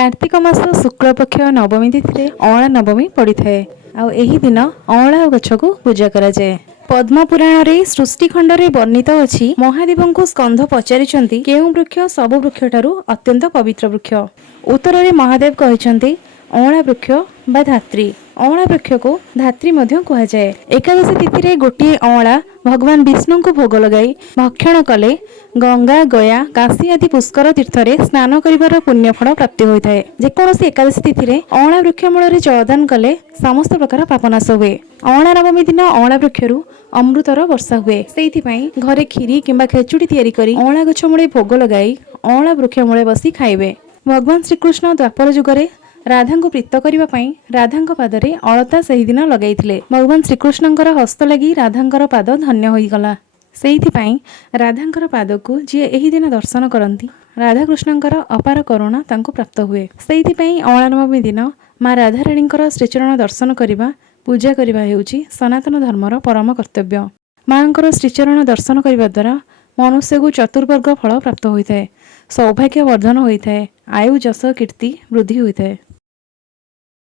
कार्तिक मास शुक्लपक्ष नवमी तिथि अँला नवमी पड़ी थाए। आही दिन अँला गछ को पूजा करा जाए। पद्म पुराण रे सृष्टिखंड रे वर्णित अछि महादेव को स्कंध पचारिछंती केउ वृक्ष सब वृक्ष ठारू अत्यंत पवित्र वृक्ष। उत्तर रे महादेव कहिछंती अँला वृक्ष बा धात्री। अँला वृक्ष को धात्री मध्य कहा जाए। एकादशी तिथि रे गोटे अँला भगवान विष्णु को भोग लगाई भक्षण कले गंगा गया काशी आदि पुष्कर तीर्थ रे स्नान करिवार पुण्य फल प्राप्ति होता है। जेकोसी एकादशी तिथि रे अँला वृक्ष मूल रे जलदान कले समस्त प्रकार पापनाश हुए। अँला नवमी दिन अँला वृक्षरु अमृतर वर्षा हुए। सेइथि पई घरे खीरी किंबा खेचुड़ी तैयारी करी अँला गछ मूले भोग लगाई अँला वृक्ष मूले बसी खाइबे। भगवान श्रीकृष्ण द्वापर युगरे राधा को प्रीत करने राधा पादरे अलता से दिन लगाई। भगवान श्रीकृष्णकर हस्त लगी राधा पाद धन्य होगला। से राधा पाद को जी एही दिन दर्शन करती राधाकृष्णकर अपार करुणा तांको प्राप्त हुए। से अँला नवमी दिन माँ राधाराणी श्रीचरण दर्शन करने पूजा करने हेउची सनातन धर्मर परम कर्तव्य। माँ श्रीचरण दर्शन करने द्वारा मनुष्य को चतुर्वर्ग फल प्राप्त होता है। सौभाग्य वर्धन होता है। आयु जस कीर्ति वृद्धि होता है।